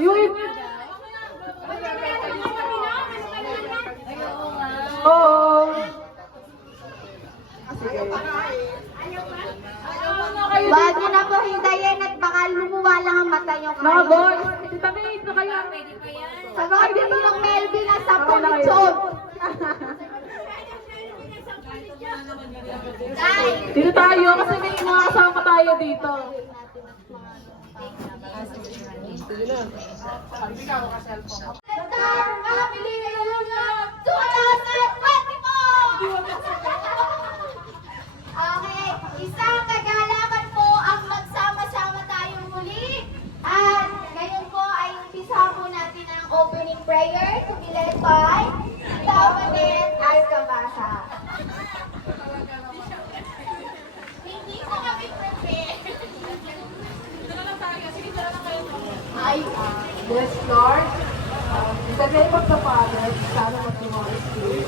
Yung... Oo. Wag mo na po hintayin at baka lumuwa lang ang mata niyo. Mga boys, tita May, ito kayo. Sagot din yung Melvin na sa pulichon. Dito tayo kasi may mga kasama tayo dito. Okay, isang kagalakan po ang magsama-sama tayong muli. At ngayon po ay umpisa po natin ang opening prayer to be led by Dominant Arcabasa. Hindi po kami prepare. Yes, Lord. In the name of the Father, the Son, and of the Holy Spirit.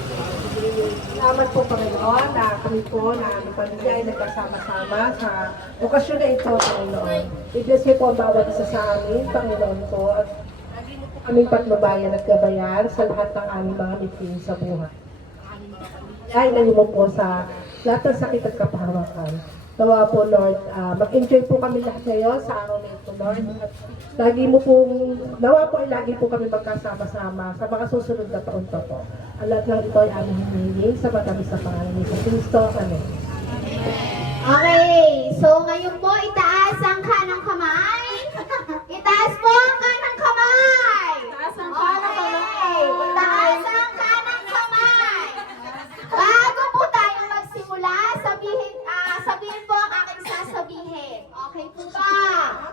Salamat po, Panginoon, na kami po na aming pamilya ay nagkasama-sama sa okasyon na ito, Panginoon. I-bless niyo po ang bawat isa sa amin, Panginoon po, at aming patnubayan at gabayan sa lahat ng aming mga mitin sa buhay. Ay, nalimo po sa lahat ng sakit at kapahawakan. Nawa po, Lord, mag-enjoy po kami lahat ngayon sa araw na ito, Lord. At lagi mo pong, nawa po ay lagi po kami magkasama-sama sa mga susunod na taon pa po. Ang lahat ng ito ay aming hinihiling sa matamis sa pangalan ni Kristo. Amen. Okay, so ngayon po itaas ang kanang kamay. Itaas po ang kanang kamay. Taas ang kanang kamay. Okay, itaas ang kanang kamay. Bago po tayo magsimula, sabihin po ang aking sasabihin. Okay po ba?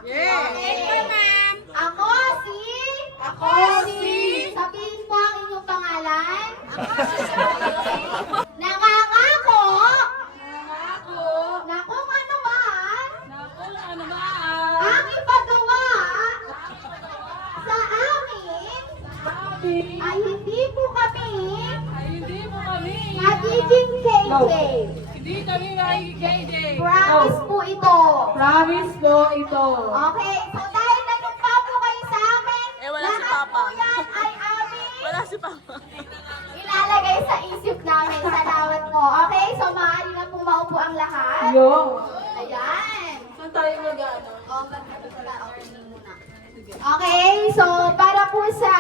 Yes. Okay po, ma'am. Ako si... Sabihin po ang inyong pangalan. Nangangako na kung ano man ang ipagawa sa amin ay hindi po kami magiging KJ. Hindi kami makikigay. Promise po ito. Promise po ito. Okay, so dahil nanumpa po kayo sa amin, wala si lahat Papa. po yan ay amin Wala si Papa. ilalagay sa isip namin. Salamat po. Okay, so maaari na po maupo ang lahat. Yo. Ayan. Saan tayo mag-ano? Okay, so para po sa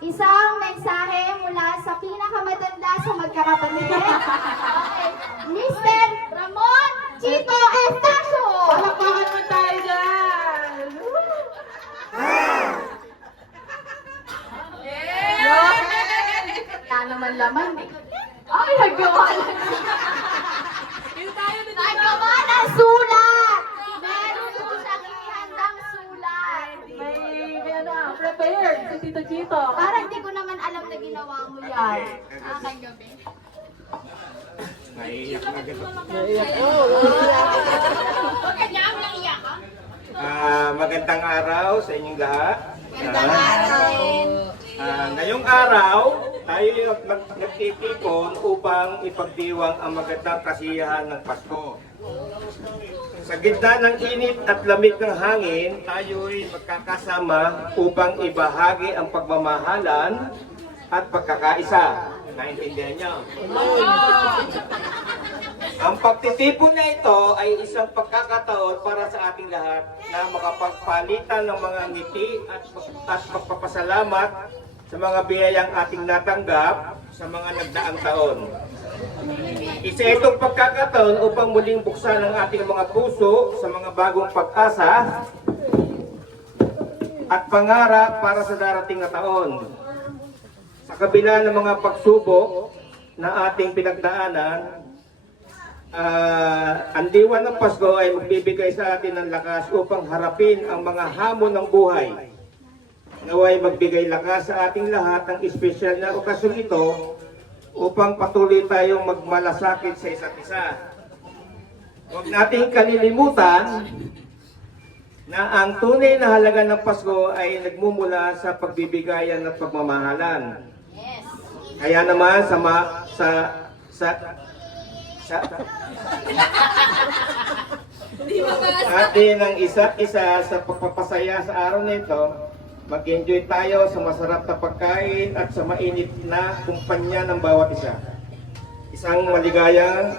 isang mensahe mula sa pinakamatanda sa magkakapatid, okay, Mr. Ramon Chito Estacio. Palakpakan mo tayo dyan. Wala naman laman eh. Ay, nagawa na. Nagawa na sulat. Meron po siyang ihandang sulat. May ano, prepared si Tito Chito. Parang di ko naman alam na ginawa mo yan. Aking gabi. Huwag ka niya ang naiyak ka. Magandang araw sa inyong lahat. Magandang araw. Ngayong araw, tayo nagtitipon upang ipagdiwang ang magandang kasiyahan ng Pasko. Sa gitna ng init at lamig ng hangin, tayo'y magkakasama upang ibahagi ang pagmamahalan at pagkakaisa. Naintindihan niyo? Ang pagtitipon na ito ay isang pagkakataon para sa ating lahat na makapagpalitan ng mga ngiti at magpapasalamat sa mga biyayang ating natanggap sa mga nagdaang taon. Isa itong pagkakataon upang muling buksan ang ating mga puso sa mga bagong pag-asa at pangarap para sa darating na taon. Sa kabila ng mga pagsubok na ating pinagdaanan, ang diwa ng Pasko ay magbibigay sa atin ng lakas upang harapin ang mga hamon ng buhay. Naway magbigay lakas sa ating lahat ng espesyal na okasyon ito upang patuloy tayong magmalasakit sa isa't isa. Huwag nating kalilimutan na ang tunay na halaga ng Pasko ay nagmumula sa pagbibigayan at pagmamahalan. Kaya naman atin ang isa't isa sa pagpapasaya sa araw na ito Mag-enjoy tayo sa masarap na pagkain at sa mainit na kumpanya ng bawat isa. Isang maligayang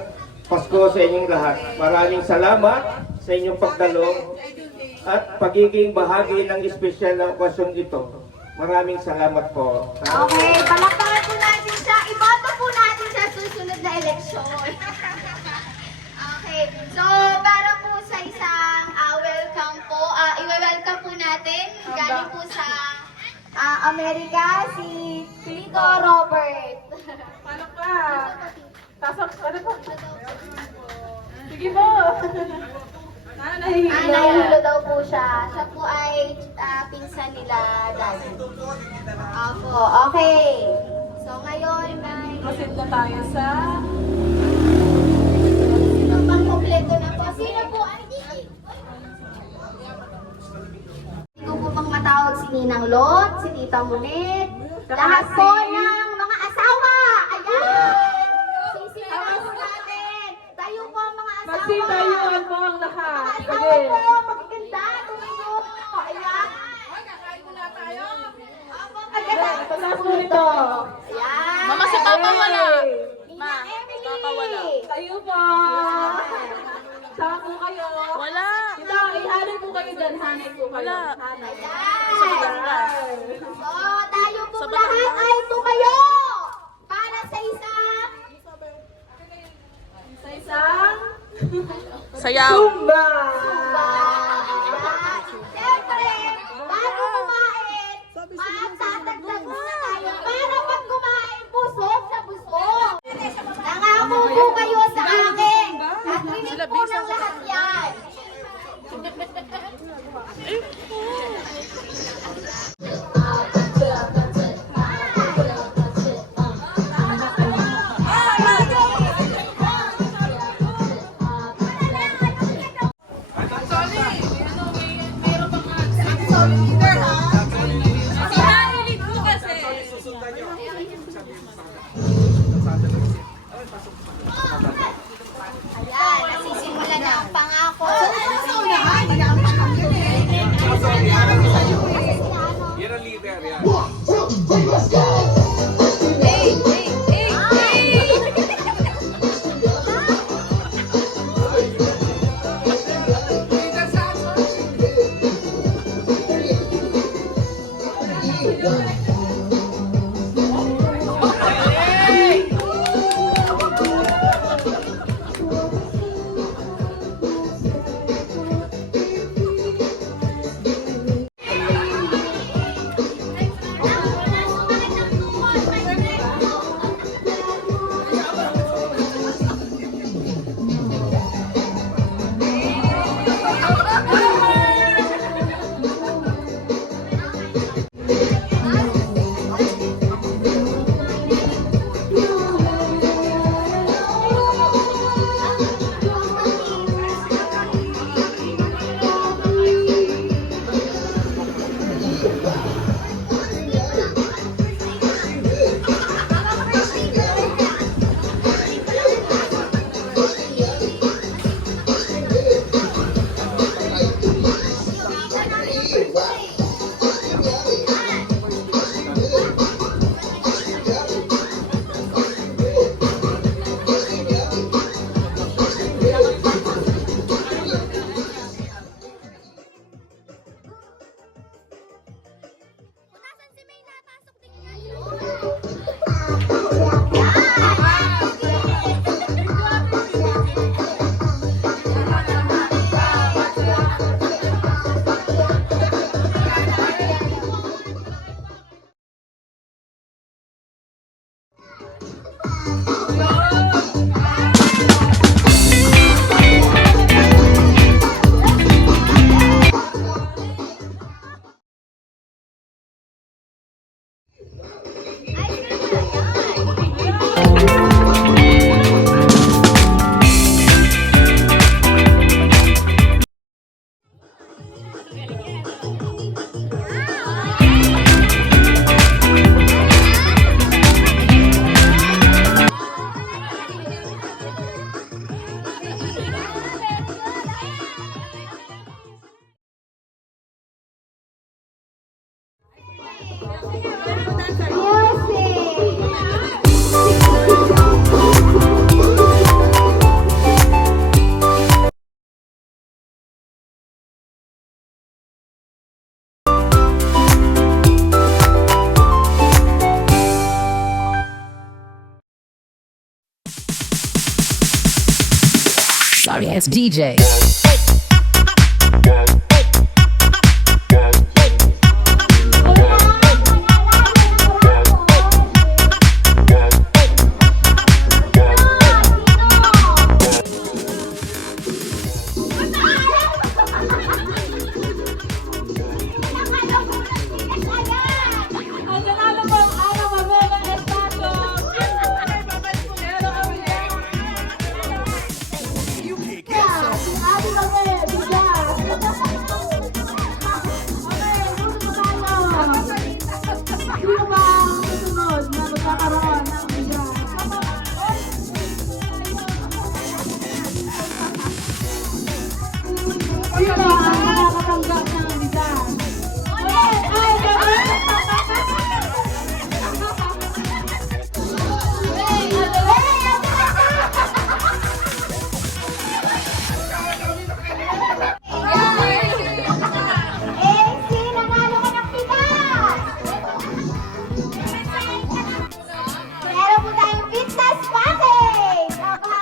Pasko sa inyong lahat. Maraming salamat sa inyong pagdalo at pagiging bahagi ng espesyal na okasyon ito. Maraming salamat po. Okay, palakpakan po natin siya. Iboto po natin sa susunod na eleksyon. Okay, so para po sa isang welcome po, i-welcome po natin galing po sa Amerika, si Tito Robert. Paano pa? Tasok, ano pa? Sige po. Nahihilo. Nahihilo daw po siya. Siya po ay pinsan nila dati. Opo, okay. So ngayon ay... Proceed na tayo sa... Sino pang kompleto na po? Sino po? Sino po pang matawag si Ninang Lot, si Tita Mulit, lahat po ng mga asawa! Ayan! Sisigaw po natin! Tayo po ang mga asawa! Magsitayuan po ang lahat. Mga asawa Sige. po! Magaganda! Tumayo! Ayan! Opo, maganda! Pataas mo nito. Ayan! Mama, si Papa wala. Nina Emily! Papa wala. Tayo po. Sama po kayo. Wala. Ito, ihanay po kayo dyan. Hanay po kayo. Wala. Hanay. Ayan! So, tayo po Sa lahat Batangas. ay tumayo para sa isang Isang Sayaw. Zumba. Siyempre, bago kumain, matatagdag muna tayo para pag kumain, busog na busog. Nangako po kayo sa akin at rinig po ng lahat yan. Sorry ass DJ. Ang nanalo po ang araw ng mga estado. Pero kami Sino ba ang susunod na magkakaroon ng bigas? Sino ang makakatanggap ng bigas? Ay, AC, nanalo ka ng bigas! Meron po tayong business package! Aba,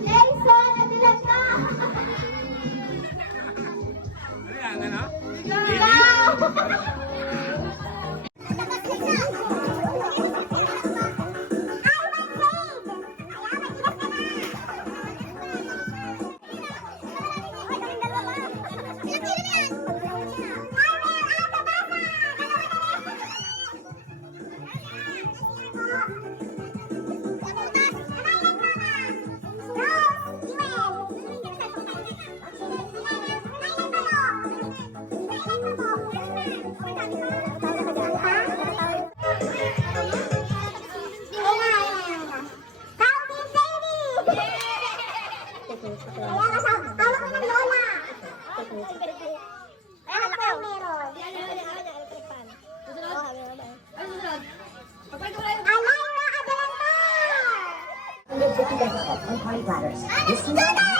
Jason, nadilag na! Harry Boy, senyora.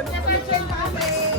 Napasyon pa kasi.